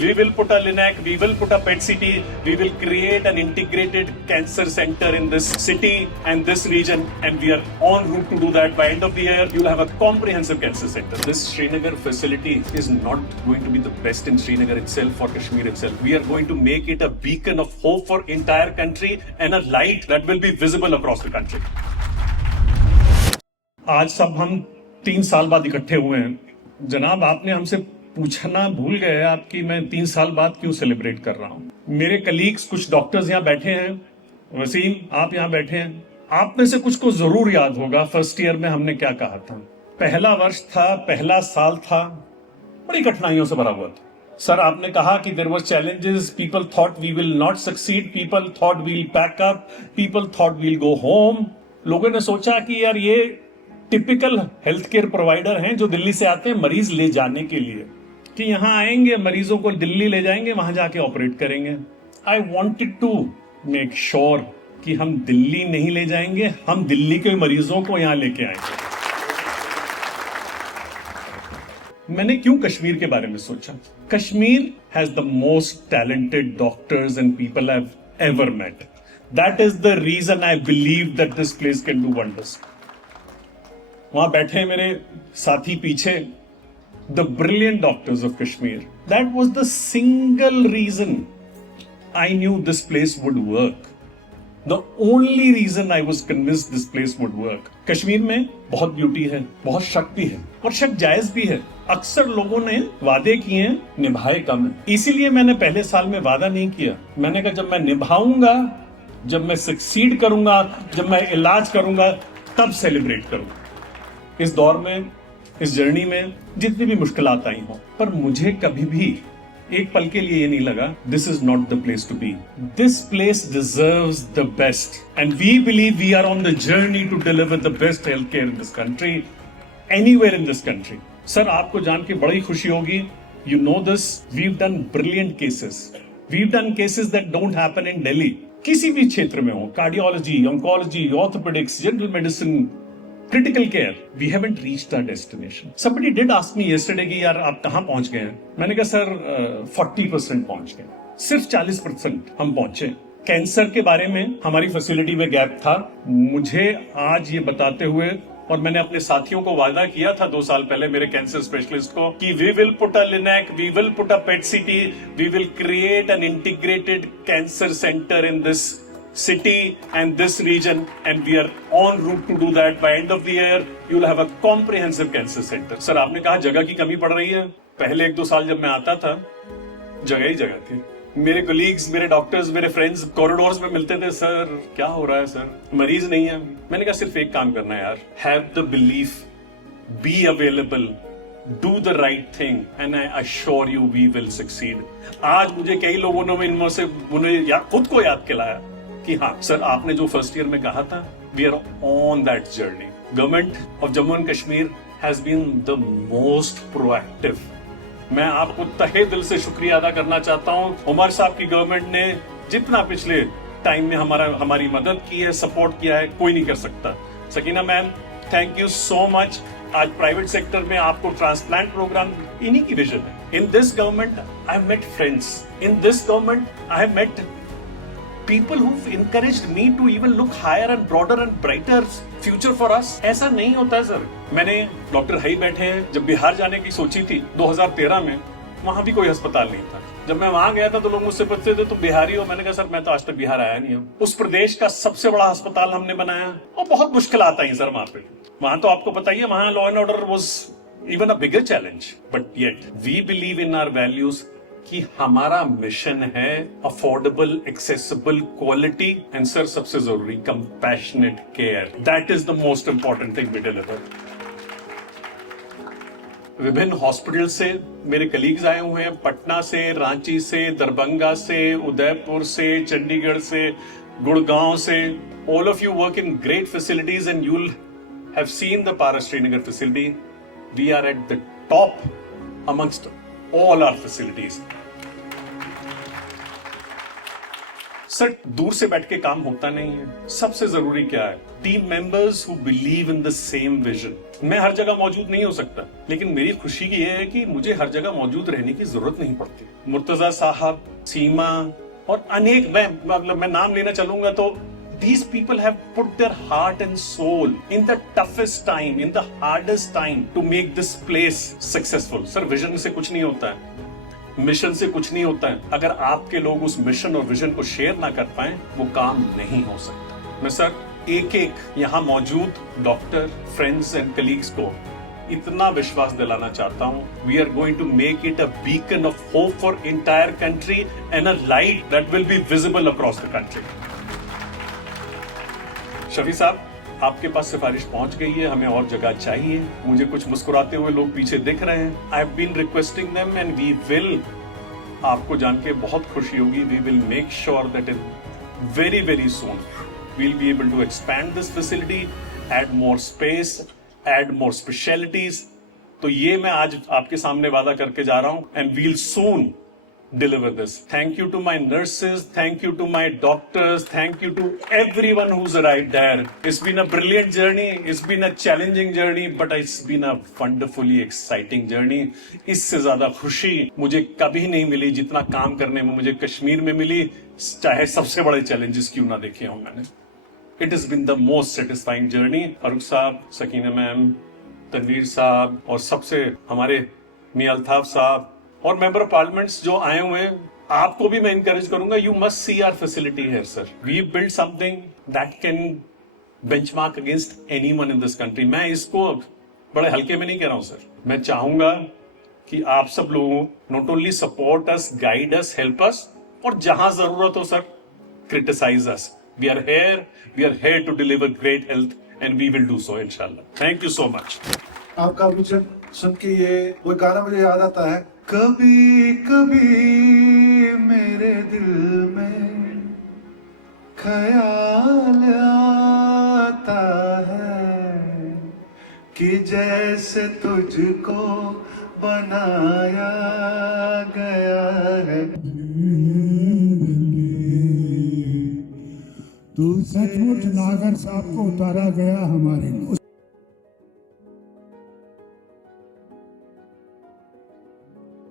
We will put a LINAC, we will put a PET CT, we will create an integrated cancer center in this city and this region, and we are en route to do that. By end of the year, you will have a comprehensive cancer center. This Srinagar facility is not going to be the best in Srinagar itself or Kashmir itself. We are going to make it a beacon of hope for entire country and a light that will be visible across the country. आज सब हम 3 साल बाद इकट्ठे हुए हैं। जनाब, आपने हमसे पूछना भूल गए आप कि मैं 3 साल बाद क्यों सेलिब्रेट कर रहा हूं। मेरे कलीग्स कुछ डॉक्टर्स यहाँ बैठे हैं, वसीम आप यहाँ बैठे हैं, आप में से कुछ को जरूर याद होगा फर्स्ट ईयर में हमने क्या कहा था। पहला वर्ष था, पहला साल था, बड़ी कठिनाइयों से भरा हुआ था। सर आपने कहा कि there was challenges, people thought we will not succeed, people thought we will pack up, people thought we will go home. लोगों ने सोचा कि यार ये टिपिकल हेल्थ केयर प्रोवाइडर हैं जो दिल्ली से आते हैं मरीज ले जाने के लिए, कि यहां आएंगे मरीजों को दिल्ली ले जाएंगे, वहां जाके ऑपरेट करेंगे। I wanted to make sure कि हम दिल्ली नहीं ले जाएंगे, हम दिल्ली के मरीजों को यहां लेके आएंगे। मैंने क्यों कश्मीर के बारे में सोचा? Kashmir has the most talented doctors and people I have ever met. That is the reason I believe that this place can do wonders. वहां बैठे मेरे साथी पीछे, the brilliant doctors of Kashmir. That was the single reason I knew this place would work. The only reason I was convinced this place would work. Kashmir में बहुत beauty है, बहुत शक्ति है और शक जायज भी है। अक्सर लोगों ने वादे किए, निभाए कम है। इसीलिए मैंने पहले साल में वादा नहीं किया। मैंने कहा जब मैं निभाऊंगा, जब मैं सक्सीड करूंगा, जब मैं इलाज करूंगा, तब सेलिब्रेट करूंगा। इस दौर में, इस जर्नी में जितनी भी मुश्किलात आई हो, पर मुझे कभी भी एक पल के लिए ये नहीं लगा this is not the place to be. This place deserves the best and we believe we are on the journey to deliver the best health care in this country, anywhere in this country. Sir आपको जान के बड़ी खुशी होगी, you know this, we have done brilliant cases, we have done cases that don't happen in Delhi. किसी भी क्षेत्र में हो, cardiology, oncology, orthopaedics, general medicine, critical care, we haven't reached our destination. Somebody did ask me yesterday कि यार आप कहाँ पहुंच गए हैं? मैंने कहा सर 40% पहुंच गए, सिर्फ 40% हम पहुंचे। कैंसर के बारे में हमारी फैसिलिटी में गैप था। मुझे आज ये बताते हुए, और मैंने अपने साथियों को वादा किया था 2 साल पहले मेरे कैंसर स्पेशलिस्ट को कि we will put a linac, we will put a PET CT, we will create an integrated cancer centre in this city and this region, and we are en route to do that. By end of the year, you will have a comprehensive cancer center. Sir आपने कहा जगह की कमी पड़ रही है। पहले 1-2 साल जब मैं आता था, जगह ही जगह थी। मेरे कोलीग्स, मेरे डॉक्टर्स, मेरे फ्रेंड्स कॉरिडोर्स में मिलते थे, सर क्या हो रहा है सर, मरीज नहीं है। मैंने कहा सिर्फ एक काम करना है यार, have the belief, be available, do the right thing and I assure you we will succeed. आज मुझे कई लोगों ने इनमें से खुद को याद दिलाया कि हाँ सर आपने जो फर्स्ट ईयर में कहा था, we are on that journey. Government of Jammu and Kashmir has been the most proactive. मैं आपको तहे दिल से शुक्रिया अदा करना चाहता हूँ। उमर साहब की गवर्नमेंट ने जितना पिछले टाइम में हमारी मदद की है, सपोर्ट किया है, कोई नहीं कर सकता। Sakina ma'am, thank you so much. आज प्राइवेट सेक्टर में आपको ट्रांसप्लांट प्रोग्राम इन्हीं की विजन है। In this government I have met friends, in this government I have met people who've encouraged me to even look higher and broader and brighter future for us. ऐसा नहीं होता है sir. मैंने doctor हई बैठे हैं, जब बिहार जाने की सोची थी 2013 में, वहां भी कोई अस्पताल नहीं था। जब मैं वहां गया था तो लोग मुझसे पूछते थे तुम बिहारी हो? मैंने कहा सर मैं तो आज तक बिहार आया नहीं हूँ। उस प्रदेश का सबसे बड़ा अस्पताल हमने बनाया और बहुत मुश्किल आता है सर वहां पे। वहां तो आपको पता ही है, वहां law and order was even a bigger challenge, but yet we believe in our values कि हमारा मिशन है affordable, accessible, quality and sir सबसे जरूरी compassionate care. That is the most important thing we deliver. विभिन्न hospital से मेरे colleagues आए हुए हैं, पटना से, रांची से, दरभंगा से, उदयपुर से, चंडीगढ़ से, गुड़गांव से। All of you work in great facilities and you will have seen the Paras Srinagar facility. We are at the top amongst all our facilities. Sir दूर से बैठ के काम होता नहीं है। सबसे जरूरी क्या है? Team members who believe in the same vision. मैं हर जगह मौजूद नहीं हो सकता, लेकिन मेरी खुशी की यह है कि मुझे हर जगह मौजूद रहने की जरूरत नहीं पड़ती। मुर्तजा साहब, सीमा और अनेक, मैं नाम लेना चलूंगा तो these people have put their heart and soul in the toughest time, in the hardest time to make this place successful. Sir vision से कुछ नहीं होता है, मिशन से कुछ नहीं होता है। अगर आपके लोग उस मिशन और विजन को शेयर ना कर पाए, वो काम नहीं हो सकता। मैं सर एक एक यहाँ मौजूद डॉक्टर, फ्रेंड्स एंड कलीग्स को इतना विश्वास दिलाना चाहता हूँ, we are going to make it a beacon of hope for entire country and a light that will be visible across the country. Shafi sahab, आपके पास सिफारिश पहुंच गई है, हमें और जगह चाहिए। मुझे कुछ मुस्कुराते हुए लोग पीछे दिख रहे हैं। I have been requesting them and we will, आपको जान के बहुत खुशी होगी, we will make sure that in very very soon we will be able to expand this facility, add more space, add more specialities. तो ये मैं आज आपके सामने वादा करके जा रहा हूं and we will soon deliver this. Thank you to my nurses, thank you to my doctors, thank you to everyone who's arrived there. It's been a brilliant journey, it's been a challenging journey, but it's been a wonderfully exciting journey. इससे ज्यादा खुशी मुझे कभी नहीं मिली जितना काम करने में मुझे कश्मीर में मिली, चाहे सबसे बड़े चैलेंजेस क्यों ना देखे हों मैंने। It has been the most satisfying journey. Farooq साहब, सकीना मैम, तनवीर साहब और सबसे हमारे मियां अल्ताफ साहब और मेंबर ऑफ पार्लियामेंट्स जो आए हुए हैं, आपको भी मैं इनकरेज करूंगा, you must see our facility here sir. We build something that can benchmark against anyone in this country. मैं इसको बड़े हल्के में नहीं कह रहा हूं सर। मैं चाहूंगा कि आप सब लोगों not only support us, guide us, help us, और जहां जरूरत हो sir criticise us. We are here to deliver great health and we will do so इंशाल्लाह। Thank you so much. आपका विजन सुन के ये वो गाना मुझे याद आता है, कभी कभी मेरे दिल में ख्याल आता है कि जैसे तुझको बनाया गया है। तू सचमुच नागर साहब को उतारा गया हमारे